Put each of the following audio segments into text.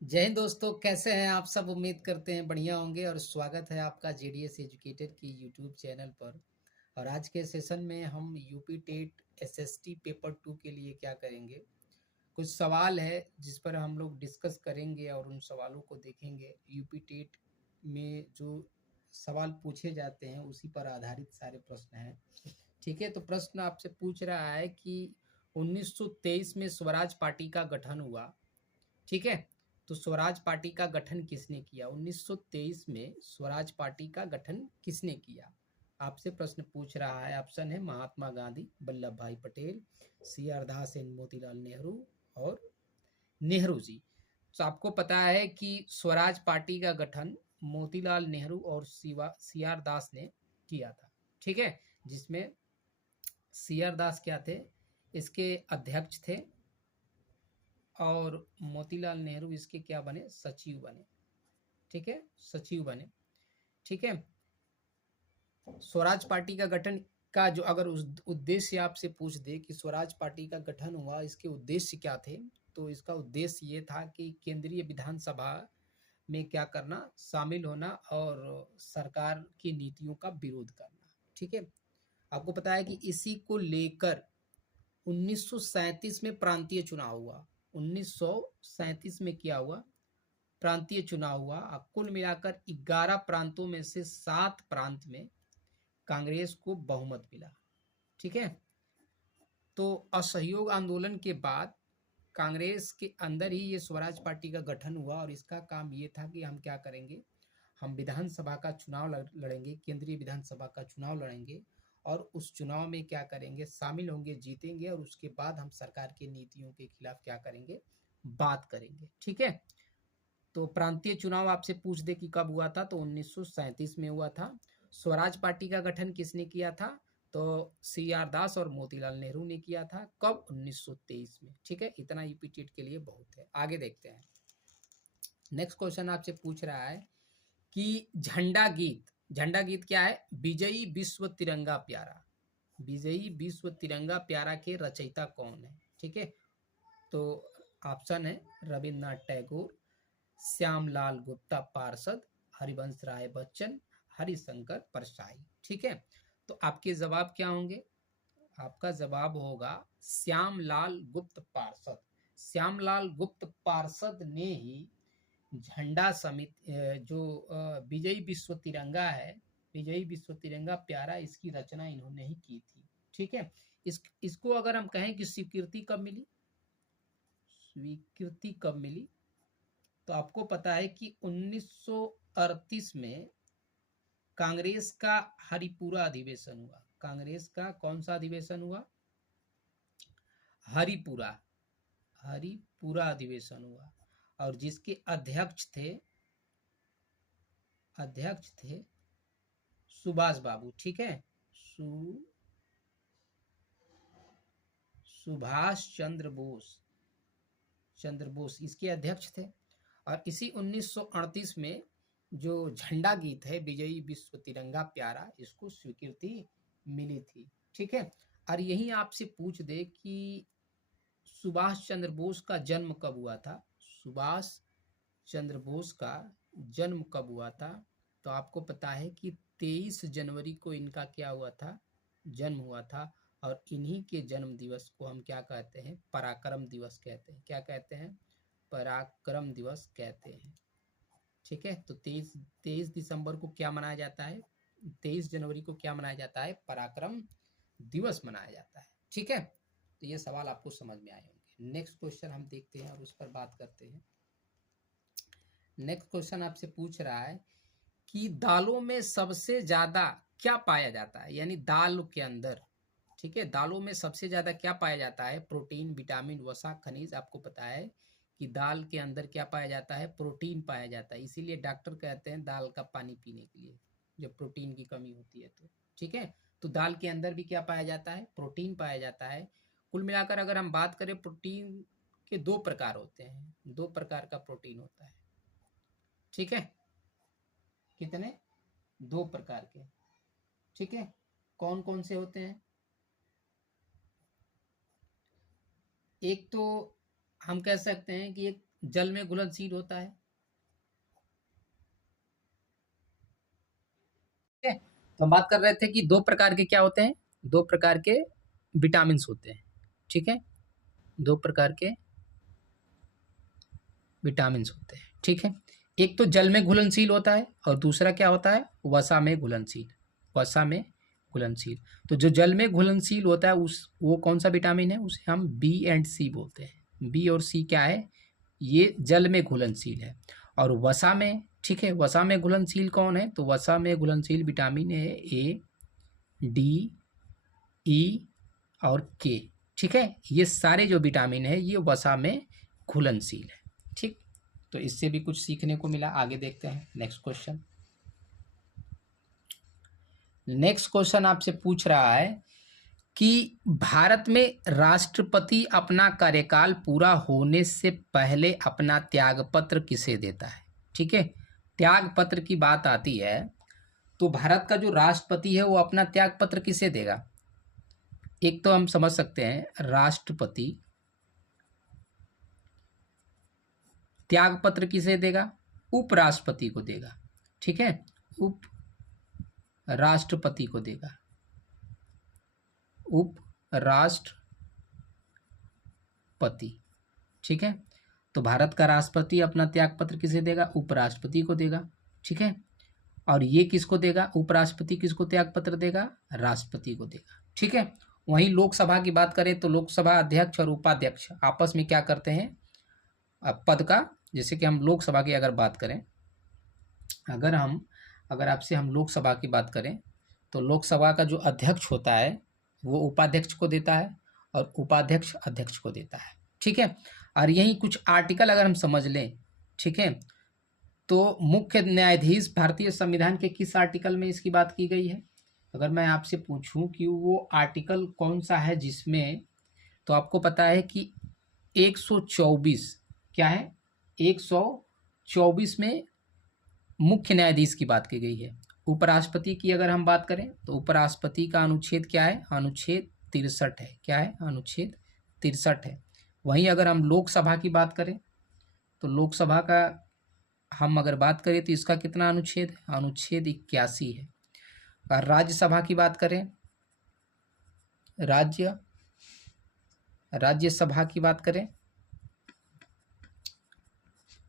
जय हिंद दोस्तों, कैसे हैं आप सब। उम्मीद करते हैं बढ़िया होंगे और स्वागत है आपका जेडीएस एजुकेटर की यूट्यूब चैनल पर। और आज के सेशन में हम यूपी टेट एसएसटी पेपर 2 के लिए क्या करेंगे, कुछ सवाल है जिस पर हम लोग डिस्कस करेंगे और उन सवालों को देखेंगे। यूपी टेट में जो सवाल पूछे जाते हैं उसी पर आधारित सारे प्रश्न हैं। ठीक है, तो प्रश्न आपसे पूछ रहा है कि 1923 में स्वराज पार्टी का गठन हुआ। ठीक है, तो स्वराज पार्टी का गठन किसने किया? 1923 में स्वराज पार्टी का गठन किसने किया? आपसे प्रश्न पूछ रहा है। ऑप्शन है महात्मा Gandhi, Vallabhbhai Patel, C R Das and Motilal Nehru और नेहरू जी। तो आपको पता है कि स्वराज पार्टी का गठन मोतीलाल नेहरू और सी आर दास ने किया था। ठीक है, जिसमें सी आर दास क्या थे, इसके अध्यक्ष थे और मोतीलाल नेहरू इसके क्या बने, सचिव बने। ठीक है, सचिव बने। ठीक है, स्वराज पार्टी का गठन का जो अगर उस उद्देश्य आपसे पूछ दे कि स्वराज पार्टी का गठन हुआ, इसके उद्देश्य क्या थे, तो इसका उद्देश्य ये था कि केंद्रीय विधानसभा में क्या करना, शामिल होना और सरकार की नीतियों का विरोध करना। ठीक है, आपको पता है कि इसी को लेकर 1937 में प्रांतीय चुनाव हुआ। 1937 में क्या हुआ, प्रांतीय चुनाव हुआ। कुल मिलाकर 11 प्रांतों में से 7 प्रांत में कांग्रेस को बहुमत मिला। ठीक है, तो असहयोग आंदोलन के बाद कांग्रेस के अंदर ही ये स्वराज पार्टी का गठन हुआ और इसका काम ये था कि हम क्या करेंगे, हम विधानसभा का चुनाव लड़ेंगे, केंद्रीय विधानसभा का चुनाव लड़ेंगे और उस चुनाव में क्या करेंगे, शामिल होंगे, जीतेंगे और उसके बाद हम सरकार की नीतियों के खिलाफ क्या करेंगे, बात करेंगे। ठीक है, तो प्रांतीय चुनाव आपसे पूछ दे कि कब हुआ था, तो 1937 में हुआ था। स्वराज पार्टी का गठन किसने किया था, तो सी आर दास और मोतीलाल नेहरू ने किया था। कब? 1923 में। ठीक है, इतना यूपी टेट के लिए बहुत है। आगे देखते हैं। नेक्स्ट क्वेश्चन आपसे पूछ रहा है कि झंडा गीत क्या है? विजयी विश्व तिरंगा प्यारा। विजयी विश्व तिरंगा प्यारा के रचयिता कौन है? ठीक है, तो ऑप्शन है रविन्द्रनाथ टैगोर, श्यामलाल गुप्ता पार्षद, हरिवंश राय बच्चन, हरिशंकर परसाई। ठीक है, तो आपके जवाब क्या होंगे? आपका जवाब होगा श्यामलाल गुप्त पार्षद। श्यामलाल गुप्त पार्षद ने ही झंडा समिति जो विजयी विश्व तिरंगा है, विजयी विश्व तिरंगा प्यारा, इसकी रचना इन्होंने ही की थी। ठीक है, इसको अगर हम कहें कि स्वीकृति कब मिली, स्वीकृति कब मिली, तो आपको पता है कि 1938 में कांग्रेस का हरिपुरा अधिवेशन हुआ। कांग्रेस का कौन सा अधिवेशन हुआ? हरिपुरा, हरिपुरा अधिवेशन हुआ और जिसके अध्यक्ष थे सुभाष बाबू। ठीक है, सुभाष चंद्र बोस इसके अध्यक्ष थे। और इसी 1938 में जो झंडा गीत है विजयी विश्व तिरंगा प्यारा, इसको स्वीकृति मिली थी। ठीक है, और यही आपसे पूछ दे कि सुभाष चंद्र बोस का जन्म कब हुआ था, सुभाष चंद्र बोस का जन्म कब हुआ था, तो आपको पता है कि 23 जनवरी को इनका क्या हुआ था, जन्म हुआ था। और इन्हीं के जन्म दिवस को हम क्या कहते हैं, पराक्रम दिवस कहते हैं। क्या कहते हैं? पराक्रम दिवस कहते हैं। ठीक है, तो 23 दिसंबर को क्या मनाया जाता है, 23 जनवरी को क्या मनाया जाता है, पराक्रम दिवस मनाया जाता है। ठीक है, तो ये सवाल आपको समझ में आए होंगे। नेक्स्ट क्वेश्चन हम देखते हैं और उस पर बात करते हैं। नेक्स्ट क्वेश्चन आपसे पूछ रहा है कि दालों में सबसे ज्यादा क्या पाया जाता है, यानी दाल के अंदर। ठीक है, दालों में सबसे ज्यादा क्या पाया जाता है? प्रोटीन, विटामिन, वसा, खनिज। आपको पता है कि दाल के अंदर क्या पाया जाता है, प्रोटीन पाया जाता है। इसीलिए डॉक्टर कहते हैं दाल का पानी पीने के लिए जब प्रोटीन की कमी होती है तो। ठीक है, तो दाल के अंदर भी क्या पाया जाता है, प्रोटीन पाया जाता है। कुल मिलाकर अगर हम बात करें, प्रोटीन के 2 प्रकार होते हैं, 2 प्रकार का प्रोटीन होता है। ठीक है, कितने? 2 प्रकार के। ठीक है, कौन कौन से होते हैं? एक तो हम कह सकते हैं कि एक जल में घुलनशील होता है। ठीक है, तो हम बात कर रहे थे कि दो प्रकार के क्या होते हैं, दो प्रकार के विटामिन होते हैं। ठीक है, दो प्रकार के विटामिन होते हैं। ठीक है, एक तो जल में घुलनशील होता है और दूसरा क्या होता है, वसा में घुलनशील। वसा में घुलनशील। तो जो जल में घुलनशील होता है उस वो कौन सा विटामिन है, उसे हम बी एंड सी बोलते हैं। बी और सी क्या है, ये जल में घुलनशील है। और वसा में, ठीक है, वसा में घुलनशील कौन है, तो वसा में घुलनशील विटामिन है ए, डी, ई और के। ठीक है, ये सारे जो विटामिन है ये वसा में घुलनशील है। ठीक, तो इससे भी कुछ सीखने को मिला। आगे देखते हैं नेक्स्ट क्वेश्चन। नेक्स्ट क्वेश्चन आपसे पूछ रहा है कि भारत में राष्ट्रपति अपना कार्यकाल पूरा होने से पहले अपना त्यागपत्र किसे देता है। ठीक है, त्यागपत्र की बात आती है तो भारत का जो राष्ट्रपति है वो अपना त्यागपत्र किसे देगा। एक तो हम समझ सकते हैं राष्ट्रपति त्यागपत्र किसे देगा, उपराष्ट्रपति को देगा। ठीक है, उप राष्ट्रपति को देगा, उपराष्ट्रपति। ठीक है, तो भारत का राष्ट्रपति अपना त्यागपत्र किसे देगा, उपराष्ट्रपति को देगा। ठीक है, और ये किसको देगा, उपराष्ट्रपति किसको त्यागपत्र देगा, राष्ट्रपति को देगा। ठीक है, वहीं लोकसभा की बात करें तो लोकसभा अध्यक्ष और उपाध्यक्ष आपस में क्या करते हैं, पद का, जैसे कि हम लोकसभा की अगर बात करें, अगर आपसे हम लोकसभा की बात करें तो लोकसभा का जो अध्यक्ष होता है वो उपाध्यक्ष को देता है और उपाध्यक्ष अध्यक्ष को देता है। ठीक है, और यही कुछ आर्टिकल अगर हम समझ लें, ठीक है, तो मुख्य न्यायाधीश भारतीय संविधान के किस आर्टिकल में इसकी बात की गई है। अगर मैं आपसे पूछूं कि वो आर्टिकल कौन सा है जिसमें, तो आपको पता है कि 124, क्या है, 124 में मुख्य न्यायाधीश की बात की गई है। उपराष्ट्रपति की अगर हम बात करें तो उपराष्ट्रपति का अनुच्छेद क्या है, अनुच्छेद 63 है। क्या है, अनुच्छेद 63 है। वहीं अगर हम लोकसभा की बात करें तो लोकसभा का हम अगर बात करें तो इसका कितना अनुच्छेद है, अनुच्छेद 81 है। और राज्यसभा की बात करें, राज्यसभा की बात करें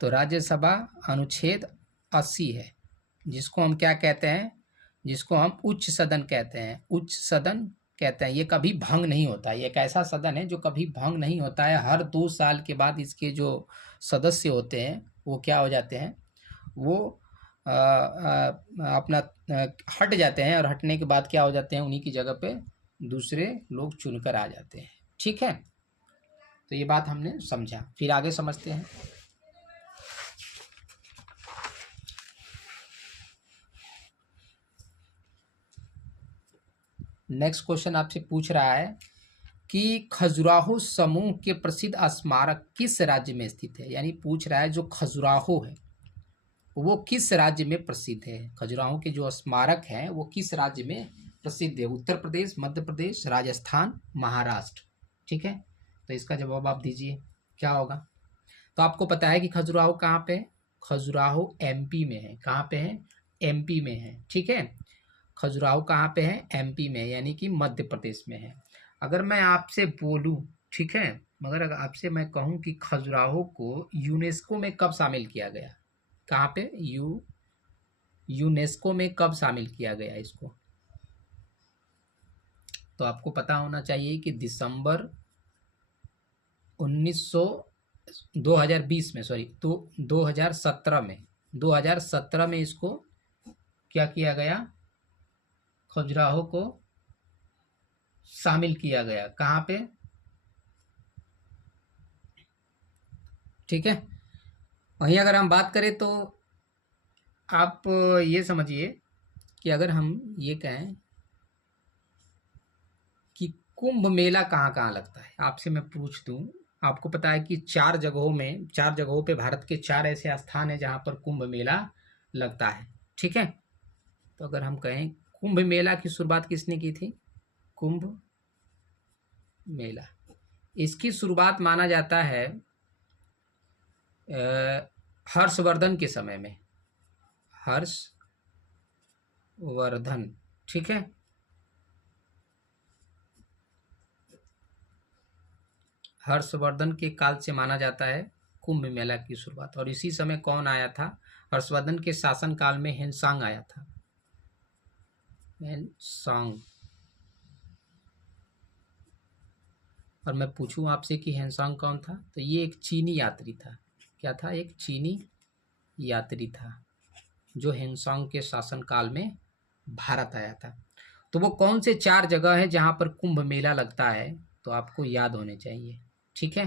तो राज्यसभा अनुच्छेद 80 है, जिसको हम क्या कहते हैं, जिसको हम उच्च सदन कहते हैं। उच्च सदन कहते हैं, ये कभी भंग नहीं होता। ये एक ऐसा सदन है जो कभी भंग नहीं होता है। हर 2 साल के बाद इसके जो सदस्य होते हैं वो क्या हो जाते हैं, वो अपना हट जाते हैं, और हटने के बाद क्या हो जाते हैं, उन्हीं की जगह पे दूसरे लोग चुनकर आ जाते हैं। ठीक है, तो ये बात हमने समझा। फिर आगे समझते हैं। नेक्स्ट क्वेश्चन आपसे पूछ रहा है कि खजुराहो समूह के प्रसिद्ध स्मारक किस राज्य में स्थित है। यानी पूछ रहा है जो खजुराहो है वो किस राज्य में प्रसिद्ध है। खजुराहो के जो स्मारक हैं वो किस राज्य में प्रसिद्ध है, उत्तर प्रदेश, मध्य प्रदेश, राजस्थान, महाराष्ट्र। ठीक है, तो इसका जवाब आप दीजिए क्या होगा। तो आपको पता है कि खजुराहो कहाँ पे है, खजुराहो एमपी में है। कहाँ पे है, एमपी में है। ठीक है, खजुराहो कहाँ पे है, एमपी में, यानी कि मध्य प्रदेश में है। अगर मैं आपसे बोलूं, ठीक है, मगर अगर आपसे मैं कहूं कि खजुराहो को यूनेस्को में कब शामिल किया गया, कहाँ पे, यूनेस्को में कब शामिल किया गया इसको, तो आपको पता होना चाहिए कि दिसंबर 1900 2020 में, सॉरी, तो 2017 में इसको क्या किया गया, खजुराहो को शामिल किया गया। कहाँ पे, ठीक है। वहीं अगर हम बात करें तो आप ये समझिए कि अगर हम ये कहें कि कुंभ मेला कहाँ कहाँ लगता है, आपसे मैं पूछ दूं। आपको पता है कि 4 जगहों पे भारत के 4 ऐसे स्थान हैं जहाँ पर कुंभ मेला लगता है। ठीक है, तो अगर हम कहें कुंभ मेला की शुरुआत किसने की थी, कुंभ मेला, इसकी शुरुआत माना जाता है हर्षवर्धन के समय में, हर्षवर्धन, ठीक है। हर्षवर्धन के काल से माना जाता है कुंभ मेला की शुरुआत। और इसी समय कौन आया था? हर्षवर्धन के शासन काल में हेनसांग आया था, हेनसांग। और मैं पूछूं आपसे कि हेनसांग कौन था, तो ये एक चीनी यात्री था। क्या था? एक चीनी यात्री था जो हेनसांग के शासन काल में भारत आया था। तो वो कौन से 4 जगह है जहां पर कुंभ मेला लगता है, तो आपको याद होने चाहिए, ठीक है।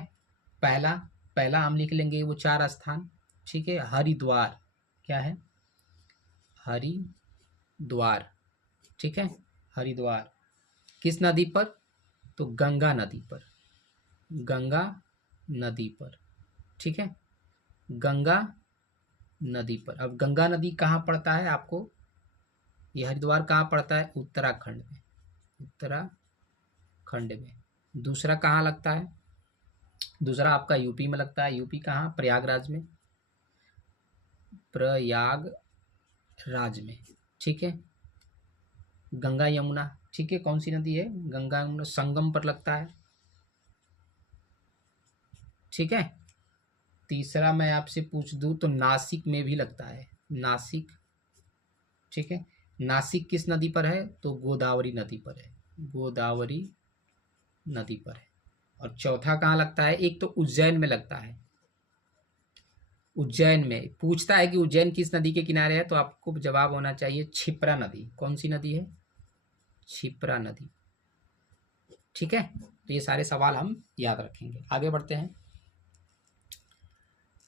पहला पहला हम लिख लेंगे वो 4 स्थान, ठीक है। हरिद्वार, क्या है? हरिद्वार, ठीक है। हरिद्वार किस नदी पर? तो गंगा नदी पर, गंगा नदी पर, ठीक है। गंगा नदी पर। अब गंगा नदी कहाँ पड़ता है आपको? ये हरिद्वार कहाँ पड़ता है? उत्तराखंड में, उत्तराखंड में। दूसरा कहाँ लगता है? दूसरा आपका यूपी में लगता है। यूपी कहाँ? प्रयागराज में, प्रयागराज में, ठीक है। गंगा यमुना, ठीक है। कौन सी नदी है? गंगा यमुना संगम पर लगता है, ठीक है। तीसरा मैं आपसे पूछ दूं तो नासिक में भी लगता है, नासिक, ठीक है। नासिक किस नदी पर है? तो गोदावरी नदी पर है, गोदावरी नदी पर है। और चौथा कहाँ लगता है? एक तो उज्जैन में लगता है, उज्जैन में। पूछता है कि उज्जैन किस नदी के किनारे है, तो आपको जवाब होना चाहिए क्षिप्रा नदी। कौन सी नदी है? क्षिप्रा नदी, ठीक है। तो ये सारे सवाल हम याद रखेंगे। आगे बढ़ते हैं।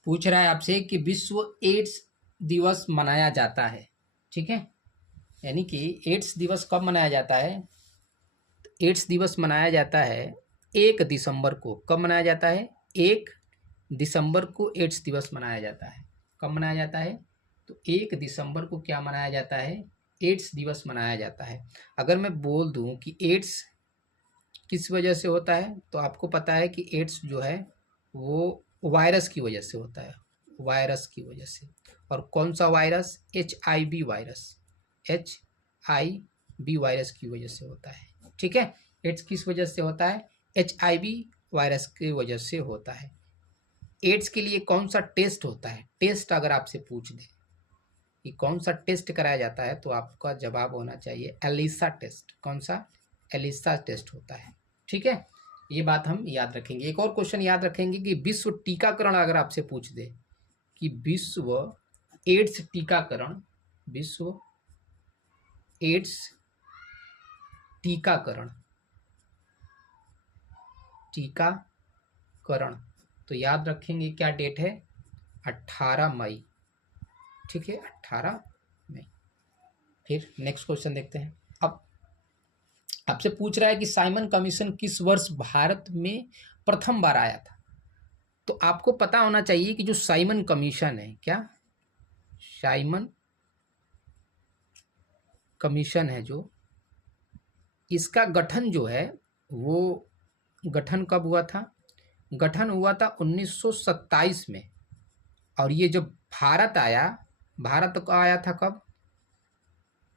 पूछ रहा है आपसे कि विश्व एड्स दिवस मनाया जाता है, ठीक है। यानी कि एड्स दिवस कब मनाया जाता है? एड्स दिवस मनाया जाता है 1 दिसंबर को। कब मनाया जाता है? 1 दिसंबर को एड्स दिवस मनाया जाता है। कब मनाया जाता है? तो 1 दिसंबर को क्या मनाया जाता है? एड्स दिवस मनाया जाता है। अगर मैं बोल दूं कि एड्स किस वजह से होता है, तो आपको पता है कि एड्स जो है वो वायरस की वजह से होता है, वायरस की वजह से। और कौन सा virus? HIV virus, HIV virus की वजह से होता है, ठीक है। एड्स किस वजह से होता है? HIV वायरस की वजह से होता है। एड्स के लिए कौन सा टेस्ट होता है? टेस्ट अगर आपसे पूछ दे कि कौन सा टेस्ट कराया जाता है, तो आपका जवाब होना चाहिए एलिसा टेस्ट। कौन सा? एलिसा टेस्ट होता है, ठीक है। ये बात हम याद रखेंगे। एक और क्वेश्चन याद रखेंगे कि विश्व टीकाकरण अगर आपसे पूछ दे कि विश्व एड्स टीकाकरण, विश्व एड्स टीकाकरण, टीकाकरण, तो याद रखेंगे क्या डेट है? 18 मई, ठीक है, 18 मई। फिर नेक्स्ट क्वेश्चन देखते हैं। अब आपसे पूछ रहा है कि साइमन कमीशन किस वर्ष भारत में प्रथम बार आया था। तो आपको पता होना चाहिए कि जो साइमन कमीशन है, क्या साइमन कमीशन है जो, इसका गठन जो है वो गठन कब हुआ था? गठन हुआ था 1927 में। और ये जब भारत आया, भारत को आया था कब?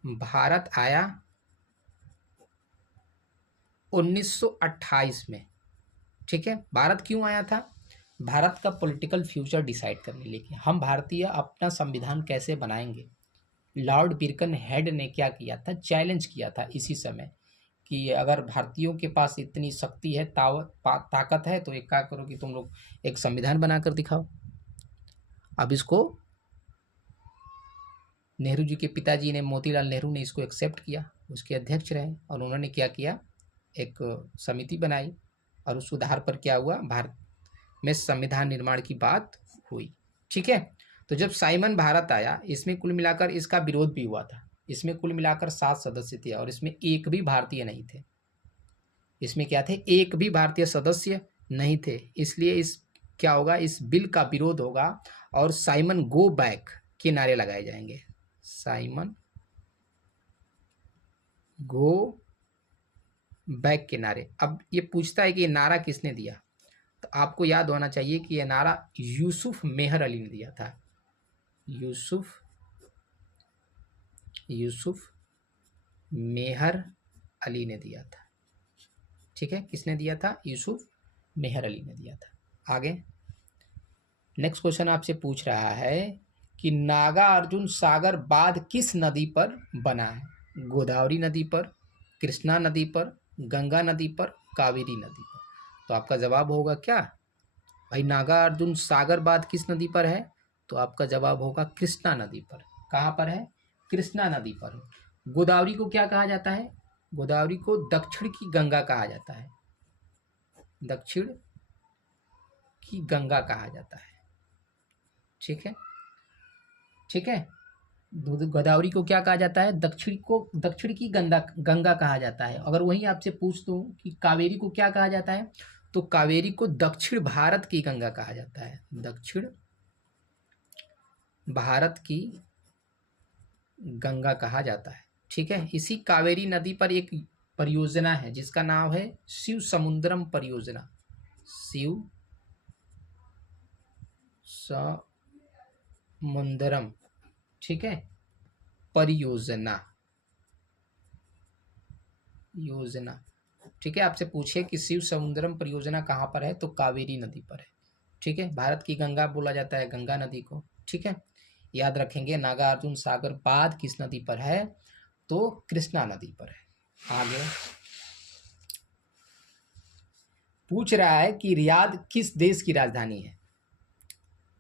भारत आया 1928 में, ठीक है। भारत क्यों आया था? भारत का पॉलिटिकल फ्यूचर डिसाइड करने लेके, हम भारतीय अपना संविधान कैसे बनाएंगे। लॉर्ड बिरकन हेड ने क्या किया था? चैलेंज किया था इसी समय कि अगर भारतीयों के पास इतनी शक्ति है, ताकत है, तो एक क्या करो कि तुम लोग एक संविधान बनाकर दिखाओ। अब इसको नेहरू जी के पिताजी ने, मोतीलाल नेहरू ने इसको एक्सेप्ट किया, उसके अध्यक्ष रहे। और उन्होंने क्या किया? एक समिति बनाई और उस आधार पर क्या हुआ? भारत में संविधान निर्माण की बात हुई, ठीक है। तो जब साइमन भारत आया, इसमें कुल मिलाकर इसका विरोध भी हुआ था। इसमें कुल मिलाकर 7 सदस्य थे और इसमें एक भी भारतीय नहीं थे। इसमें क्या थे? एक भी भारतीय सदस्य नहीं थे। इसलिए इस क्या होगा? इस बिल का विरोध होगा और साइमन गो बैक के नारे लगाए जाएंगे। साइमन गो बैक के नारे। अब ये पूछता है कि ये नारा किसने दिया, तो आपको याद होना चाहिए कि यह नारा यूसुफ मेहर अली ने दिया था। यूसुफ मेहर अली ने दिया था। ठीक है, किसने दिया था? यूसुफ मेहर अली ने दिया था। आगे नेक्स्ट क्वेश्चन आपसे पूछ रहा है कि नागार्जुन सागर बांध किस नदी पर बना है? गोदावरी नदी पर, कृष्णा नदी पर, गंगा नदी पर, कावेरी नदी पर। तो आपका जवाब होगा क्या भाई? नागार्जुन सागर बांध किस नदी पर है? तो आपका जवाब होगा कृष्णा नदी पर। कहाँ पर है? कृष्णा नदी पर है। गोदावरी को क्या कहा जाता है? गोदावरी को दक्षिण की गंगा कहा जाता है। दक्षिण की गंगा कहा जाता है। ठीक है, ठीक है। गोदावरी को क्या कहा जाता है? दक्षिण की गंगा कहा जाता है। अगर वहीं आपसे पूछ दूं कि कावेरी को क्या कहा जाता है, तो कावेरी को दक्षिण भारत की गंगा कहा जाता है। दक्षिण भारत की गंगा कहा जाता है। ठीक है, इसी कावेरी नदी पर एक परियोजना है जिसका नाम है शिव समुद्रम परियोजना। शिव समुद्रम, ठीक है, परियोजना, ठीक है। आपसे पूछे कि शिव समुद्रम परियोजना कहाँ पर है, तो कावेरी नदी पर है। ठीक है, भारत की गंगा बोला जाता है गंगा नदी को। ठीक है, याद रखेंगे। नागार्जुन सागर बांध किस नदी पर है? तो कृष्णा नदी पर है। आगे पूछ रहा है कि रियाद किस देश की राजधानी है?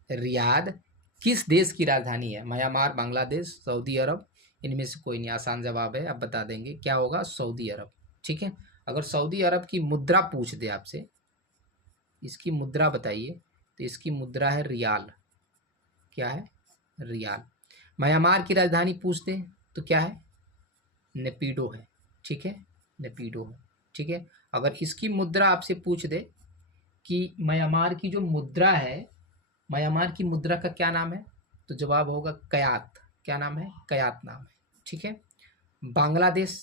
रियाद किस देश की राजधानी है? म्यांमार, बांग्लादेश, सऊदी अरब, इनमें से कोई नहीं। आसान जवाब है, आप बता देंगे क्या होगा? सऊदी अरब। ठीक है, अगर सऊदी अरब की मुद्रा पूछ दे आपसे, इसकी मुद्रा बताइए, तो इसकी मुद्रा है रियाल। क्या है? रियाल। म्यांमार की राजधानी पूछ दे तो क्या है? नेपिडो है। ठीक है, नेपिडो है। ठीक है, अगर इसकी मुद्रा आपसे पूछ दे कि म्यांमार की जो मुद्रा है, म्यांमार की मुद्रा का क्या नाम है, तो जवाब होगा कयात। क्या नाम है? कयात नाम है। ठीक है, बांग्लादेश,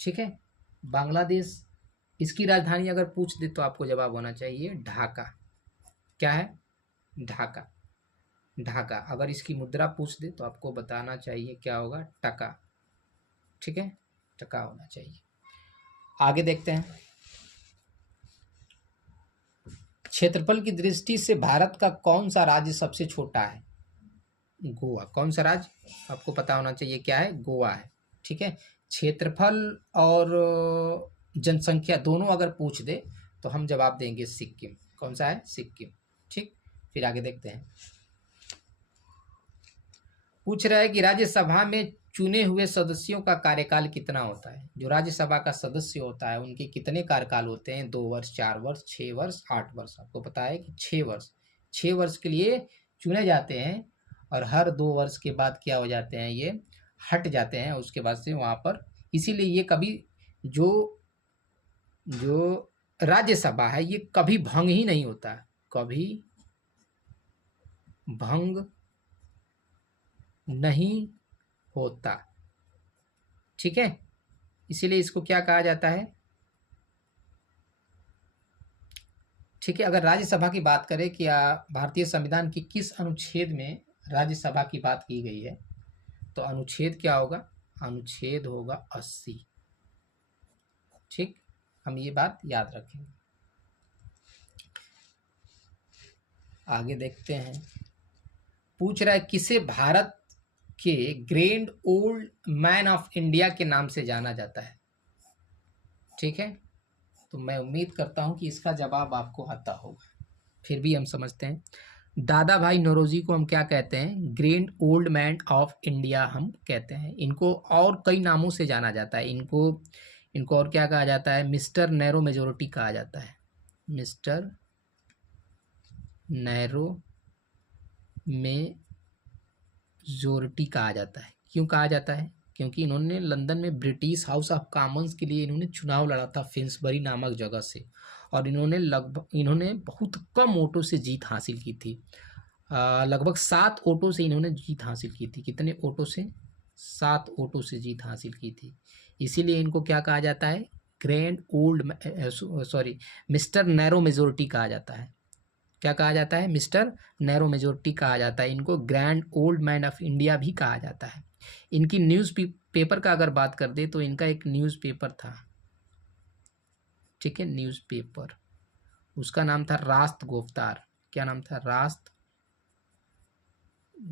ठीक है, बांग्लादेश, इसकी राजधानी अगर पूछ दे तो आपको जवाब होना चाहिए ढाका। क्या है? ढाका। ढाका। अगर इसकी मुद्रा पूछ दे तो आपको बताना चाहिए क्या होगा? टका। ठीक है, टका होना चाहिए। आगे देखते हैं। क्षेत्रफल की दृष्टि से भारत का कौन सा राज्य सबसे छोटा है? गोवा। कौन सा राज्य? आपको पता होना चाहिए क्या है? गोवा है। ठीक है, क्षेत्रफल और जनसंख्या दोनों अगर पूछ दे तो हम जवाब देंगे सिक्किम। कौन सा है? सिक्किम। ठीक, फिर आगे देखते हैं। पूछ रहा है कि राज्यसभा में चुने हुए सदस्यों का कार्यकाल कितना होता है? जो राज्यसभा का सदस्य होता है उनके कितने कार्यकाल होते हैं? 2 वर्ष, 4 वर्ष, 6 वर्ष, 8 वर्ष। आपको पता है कि 6 वर्ष, 6 वर्ष के लिए चुने जाते हैं और हर 2 वर्ष के बाद क्या हो जाते हैं? ये हट जाते हैं उसके बाद से वहाँ पर। इसीलिए ये कभी जो राज्यसभा है ये कभी भंग ही नहीं होता, कभी भंग नहीं होता। ठीक है, इसीलिए इसको क्या कहा जाता है? ठीक है, अगर राज्यसभा की बात करें कि भारतीय संविधान की किस अनुच्छेद में राज्यसभा की बात की गई है, तो अनुच्छेद क्या होगा? अनुच्छेद होगा 80। ठीक, हम ये बात याद रखेंगे। आगे देखते हैं। पूछ रहा है किसे भारत के grand old man of India के नाम से जाना जाता है? ठीक है, तो मैं उम्मीद करता हूं कि इसका जवाब आपको आता होगा, फिर भी हम समझते हैं। दादा भाई नौरोजी को हम क्या कहते हैं? Grand old man of India हम कहते हैं। इनको और कई नामों से जाना जाता है। इनको और क्या कहा जाता है? मिस्टर नैरो मेजोरिटी कहा जाता है। मिस्टर नैरो मेजोरिटी कहा जाता है। क्यों कहा जाता है? क्योंकि इन्होंने लंदन में ब्रिटिश हाउस ऑफ कॉमन्स के लिए इन्होंने चुनाव लड़ा था फिन्सबरी नामक जगह से, और इन्होंने बहुत कम वोटों से जीत हासिल की थी। लगभग 7 वोटों से इन्होंने जीत हासिल की थी। कितने वोटों से? 7 वोटों से जीत हासिल की थी। इसीलिए इनको क्या कहा जाता है? Grand old, sorry, mister narrow majority कहा जाता है। क्या कहा जाता है? मिस्टर नैरो मेजोरिटी कहा जाता है। इनको grand old man of India भी कहा जाता है। इनकी न्यूज़ पेपर का अगर बात कर दे तो इनका एक न्यूज़ पेपर था, ठीक है, न्यूज़ पेपर, उसका नाम था रास्त गुफ्तार। क्या नाम था? रास्त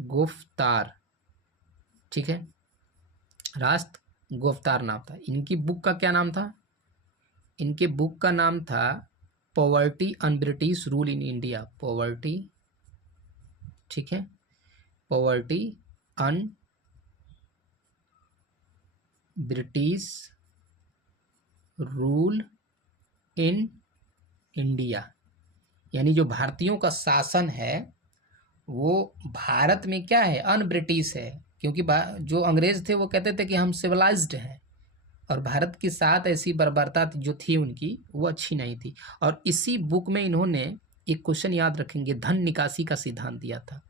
गुफ्तार, ठीक है, रास्त गुफ्तार नाम था। इनकी बुक का क्या नाम था? इनके बुक का नाम था poverty un British rule in India. Poverty, ठीक है, poverty un British rule in India, यानी जो भारतीयों का शासन है वो भारत में क्या है? अन ब्रिटिश है, क्योंकि जो अंग्रेज थे वो कहते थे कि हम सिविलाइज्ड हैं, और भारत के साथ ऐसी बर्बरता जो थी उनकी, वो अच्छी नहीं थी। और इसी बुक में इन्होंने एक क्वेश्चन याद रखेंगे, धन निकासी का सिद्धांत दिया था।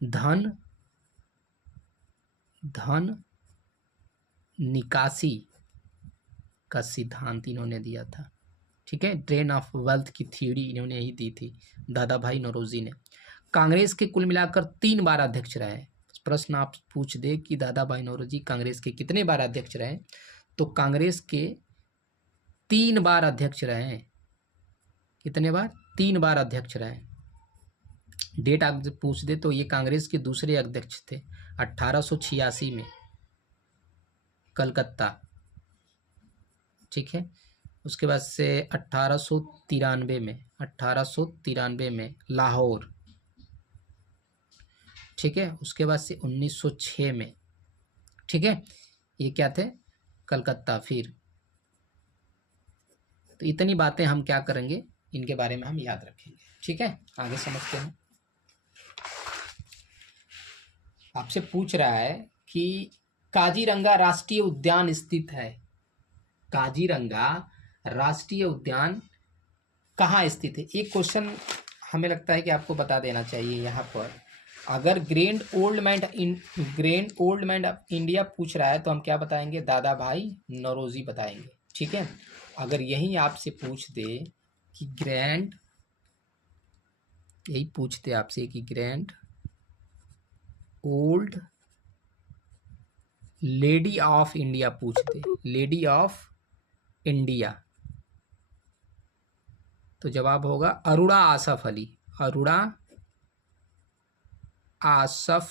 धन निकासी का सिद्धांत इन्होंने दिया था, ठीक है। ड्रेन ऑफ वेल्थ की थ्योरी इन्होंने ही दी थी, दादा भाई नौरोजी ने। कांग्रेस के कुल मिलाकर 3 बार अध्यक्ष रहे। प्रश्न आप पूछ दे कि दादा भाई नौरोजी कांग्रेस के कितने बार अध्यक्ष रहे, तो कांग्रेस के 3 बार अध्यक्ष रहे। कितने बार? 3 बार अध्यक्ष रहे। डेट आप पूछ दे तो ये कांग्रेस के दूसरे अध्यक्ष थे 1886 में, कलकत्ता, ठीक है। उसके बाद से 1893 में लाहौर, ठीक है। उसके बाद से 1906 में, ठीक है, ये क्या थे? कलकत्ता। फिर तो इतनी बातें हम क्या करेंगे, इनके बारे में हम याद रखेंगे, ठीक है। आगे समझते हैं। आपसे पूछ रहा है कि काजीरंगा राष्ट्रीय उद्यान स्थित है। काजीरंगा राष्ट्रीय उद्यान कहाँ स्थित है? एक क्वेश्चन हमें लगता है कि आपको बता देना चाहिए यहाँ पर। अगर grand old man of India पूछ रहा है तो हम क्या बताएंगे? दादा भाई नौरोजी बताएंगे, ठीक है। अगर यही आपसे पूछ दे कि यही पूछते आपसे कि grand old lady of India पूछते, लेडी ऑफ इंडिया, तो जवाब होगा अरुणा आसफ अली। अरुणा आसफ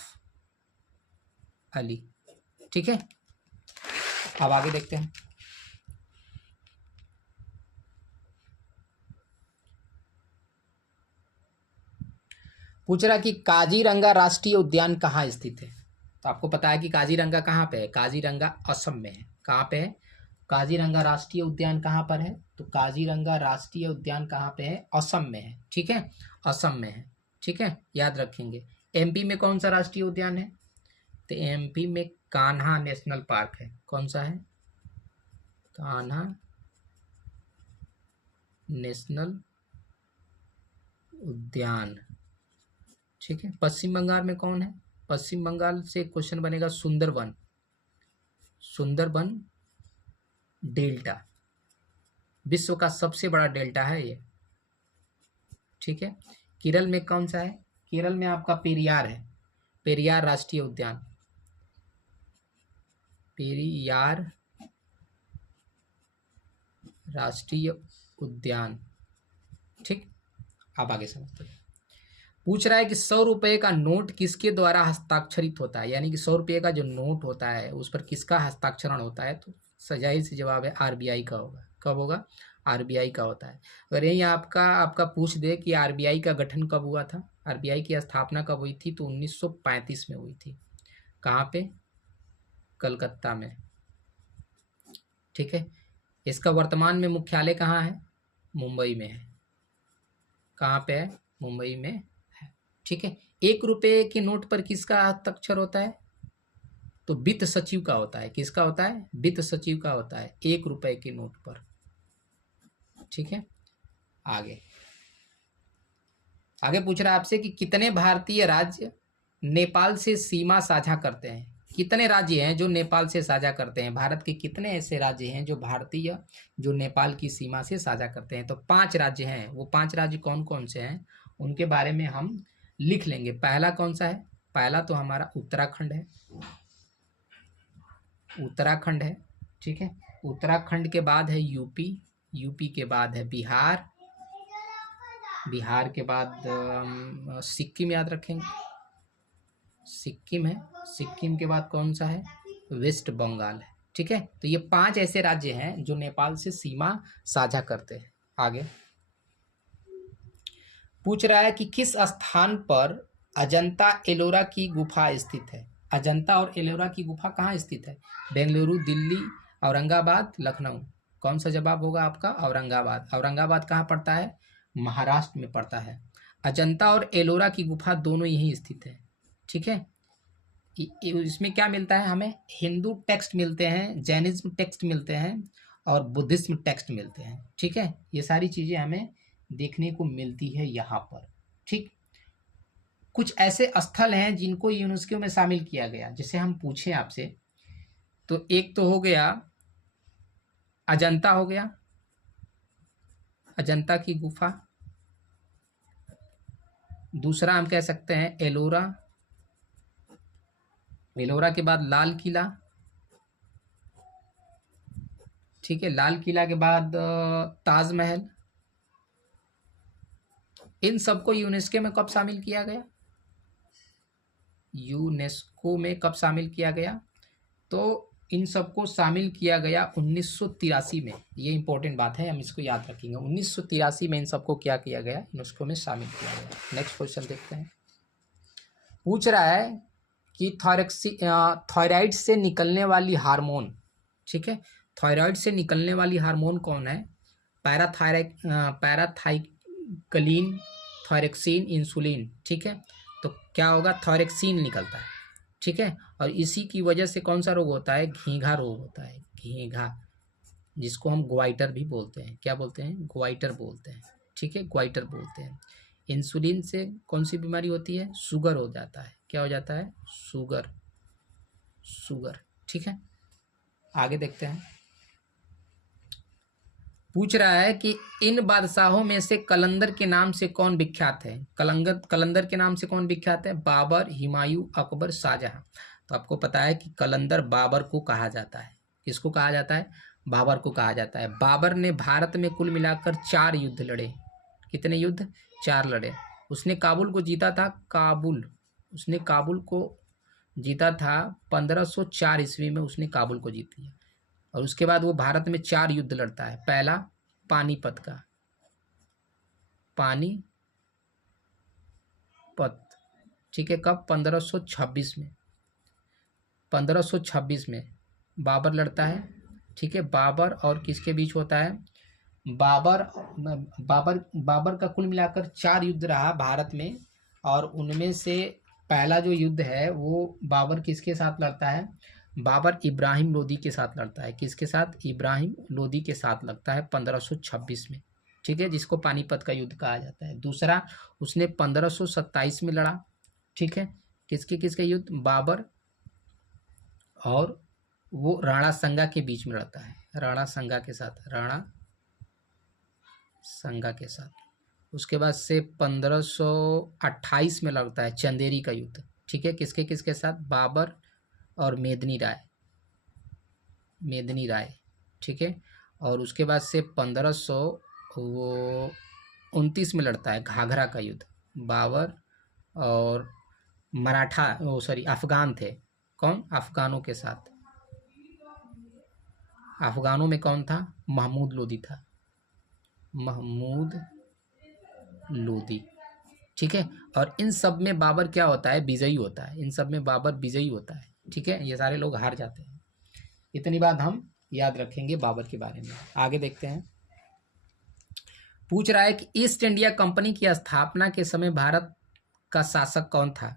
अली, ठीक है। अब आगे देखते हैं। पूछ रहा कि काजीरंगा राष्ट्रीय उद्यान कहाँ स्थित है। तो आपको पता है कि काजीरंगा कहाँ पे है? काजीरंगा असम में है। कहाँ पे है? काजीरंगा राष्ट्रीय उद्यान कहाँ पर है? तो काजीरंगा राष्ट्रीय उद्यान कहाँ पे है? असम में है, ठीक है, असम में है, ठीक है, याद रखेंगे। एमपी में कौन सा राष्ट्रीय उद्यान है? तो एमपी में कान्हा नेशनल पार्क है। कौन सा है? कान्हा नेशनल उद्यान, ठीक है। पश्चिम बंगाल में कौन है? पश्चिम बंगाल से क्वेश्चन बनेगा सुंदरबन, सुंदरबन डेल्टा, विश्व का सबसे बड़ा डेल्टा है ये, ठीक है। केरल में कौन सा है? केरल में आपका पेरियार है, पेरियार राष्ट्रीय उद्यान, पेरियार राष्ट्रीय उद्यान, ठीक। आप आगे समझते हैं। पूछ रहा है कि 100 रुपये का नोट किसके द्वारा हस्ताक्षरित होता है, यानी कि 100 रुपये का जो नोट होता है उस पर किसका हस्ताक्षरण होता है? तो सजाई से जवाब है आरबीआई का होगा। कब होगा? आरबीआई का होता है। अगर यही आपका पूछ दे कि आरबीआई का गठन कब हुआ था, आरबीआई की स्थापना कब हुई थी, तो 1935 में हुई थी। कहाँ पे? कलकत्ता में, ठीक है। इसका वर्तमान में मुख्यालय कहाँ है? मुंबई में है। कहाँ पे है? मुंबई में है, ठीक है। 1 रुपये के नोट पर किसका हस्ताक्षर होता है? तो वित्त सचिव का होता है। किसका होता है? वित्त सचिव का होता है 1 रुपये के नोट पर, ठीक है। आगे पूछ रहा है आपसे कि कितने भारतीय राज्य नेपाल से सीमा साझा करते हैं। कितने राज्य हैं जो नेपाल से साझा करते हैं? भारत के कितने ऐसे राज्य हैं जो नेपाल की सीमा से साझा करते हैं? तो 5 राज्य हैं। वो 5 राज्य कौन-कौन से हैं? उनके बारे में हम लिख लेंगे। पहला कौन सा है? पहला तो हमारा उत्तराखंड है। उत्तराखंड है, ठीक है। उत्तराखंड के बाद है यूपी, यूपी के बाद है बिहार, बिहार के बाद सिक्किम याद रखेंगे, सिक्किम है, सिक्किम के बाद कौन सा है? वेस्ट बंगाल है, ठीक है। तो ये 5 ऐसे राज्य हैं जो नेपाल से सीमा साझा करते हैं। आगे पूछ रहा है कि किस स्थान पर अजंता एलोरा की गुफा स्थित है? अजंता और एलोरा की गुफा कहाँ स्थित है? बेंगलुरु, दिल्ली, औरंगाबाद, लखनऊ। कौन सा जवाब होगा आपका? औरंगाबाद। औरंगाबाद कहाँ पड़ता है? महाराष्ट्र में पड़ता है। अजंता और एलोरा की गुफा दोनों यहीं स्थित है, ठीक है। इसमें क्या मिलता है हमें? हिंदू टेक्स्ट मिलते हैं, जैनिज्म टेक्स्ट मिलते हैं और बुद्धिज्म टेक्स्ट मिलते हैं, ठीक है। ये सारी चीज़ें हमें देखने को मिलती है यहाँ पर, ठीक। कुछ ऐसे स्थल हैं जिनको यूनेस्को में शामिल किया गया, जैसे हम पूछें आपसे, तो एक तो हो गया अजंता, हो गया अजंता की गुफा। दूसरा हम कह सकते हैं एलोरा, एलोरा के बाद लाल किला, ठीक है। लाल किला के बाद ताजमहल। इन सबको यूनेस्को में कब शामिल किया गया? यूनेस्को में कब शामिल किया गया? तो इन सबको शामिल किया गया 1983 में। ये इंपॉर्टेंट बात है, हम इसको याद रखेंगे। 1983 में इन सबको क्या किया गया? यूनेस्को में शामिल किया गया। नेक्स्ट क्वेश्चन देखते हैं। पूछ रहा है कि थायराइड से निकलने वाली हार्मोन, ठीक है, थायराइड से निकलने वाली हार्मोन कौन है? पैराथाइकलिन, थायरोक्सिन, इंसुलिन, ठीक है। तो क्या होगा? थायरोक्सिन निकलता है, ठीक है। और इसी की वजह से कौन सा रोग होता है? घीघा रोग होता है, घीघा, जिसको हम ग्वाइटर भी बोलते हैं। क्या बोलते हैं? ग्वाइटर बोलते हैं, ठीक है, ग्वाइटर बोलते हैं। इंसुलिन से कौन सी बीमारी होती है? शुगर हो जाता है। क्या हो जाता है? शुगर, शुगर, ठीक है। आगे देखते हैं। पूछ रहा है कि इन बादशाहों में से कलंदर के नाम से कौन विख्यात है? कलंदर के नाम से कौन विख्यात है? बाबर, हुमायूं, अकबर, शाहजहां। तो आपको पता है कि कलंदर बाबर को कहा जाता है। किसको कहा जाता है? बाबर को कहा जाता है। बाबर ने भारत में कुल मिलाकर 4 युद्ध लड़े। कितने युद्ध? 4 लड़े। उसने काबुल को जीता था, उसने काबुल को जीता था 1504 ईस्वी में, उसने काबुल को जीत लिया। और उसके बाद वो भारत में 4 युद्ध लड़ता है। पहला पानीपत का, पानीपत, ठीक है। कब? 1526 में, 1526 में बाबर लड़ता है, ठीक है। बाबर और किसके बीच होता है? बाबर का कुल मिलाकर 4 युद्ध रहा भारत में, और उनमें से पहला जो युद्ध है वो बाबर किसके साथ लड़ता है? बाबर इब्राहिम लोदी के साथ लड़ता है। किसके साथ? इब्राहिम लोदी के साथ लगता है 1526 में, ठीक है, जिसको पानीपत का युद्ध कहा जाता है। दूसरा उसने 1527 में लड़ा, ठीक है। किसके किसके युद्ध? बाबर और वो राणा संगा के बीच में लड़ता है, राणा संगा के साथ, राणा संगा के साथ। उसके बाद से 1528 में लगता है चंदेरी का युद्ध, ठीक है। किसके किसके साथ? बाबर और मेदिनी राय, ठीक है। और उसके बाद से 1529 में लड़ता है घाघरा का युद्ध। बाबर और अफगान थे। कौन? अफगानों के साथ। अफगानों में कौन था? महमूद लोदी था, महमूद लोदी, ठीक है। और इन सब में बाबर क्या होता है? विजयी होता है। इन सब में बाबर विजयी होता है, ठीक है। ये सारे लोग हार जाते हैं। इतनी बात हम याद रखेंगे बाबर के बारे में। आगे देखते हैं। पूछ रहा है कि ईस्ट इंडिया कंपनी की स्थापना के समय भारत का शासक कौन था?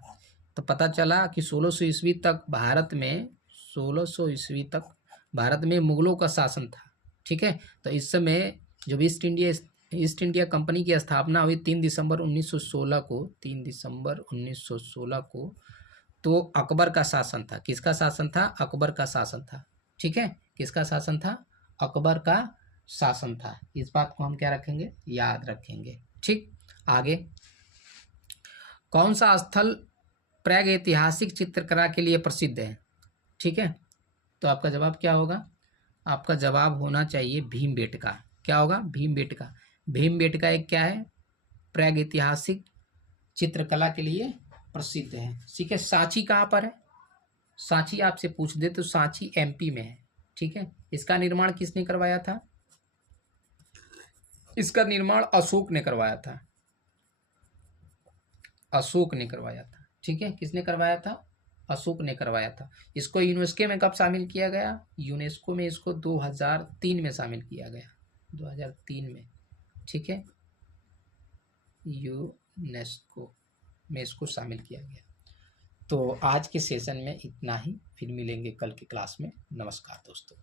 तो पता चला कि 1600 ईस्वी तक भारत में मुगलों का शासन था, ठीक है। तो इस समय जब ईस्ट इंडिया कंपनी की स्थापना हुई 3 दिसंबर 1916 को, तो अकबर का शासन था। किसका शासन था? अकबर का शासन था। ठीक है, किसका शासन था? अकबर का शासन था। इस बात को हम क्या रखेंगे? याद रखेंगे। ठीक, आगे। कौन सा स्थल प्रागैतिहासिक चित्रकला के लिए प्रसिद्ध है? ठीक है, तो आपका जवाब क्या होगा? आपका जवाब होना चाहिए भीमबेटका। क्या होगा? भीमबेटका। भीमबेटका एक क्या है? प्रागैतिहासिक चित्रकला के लिए प्रसिद्ध है। ठीक है, सांची कहाँ पर है? सांची आपसे पूछ दे तो सांची एमपी में है। ठीक है, इसका निर्माण किसने करवाया था? इसका निर्माण अशोक ने करवाया था। अशोक ने करवाया था। ठीक है, किसने करवाया था? अशोक ने करवाया था। इसको यूनेस्को में कब शामिल किया गया? यूनेस्को में इसको 2003 में शामिल किया गया। 2003 में। ठीक है, यूनेस्को में इसको शामिल किया गया। तो आज के सेशन में इतना ही, फिर मिलेंगे कल की क्लास में। नमस्कार दोस्तों।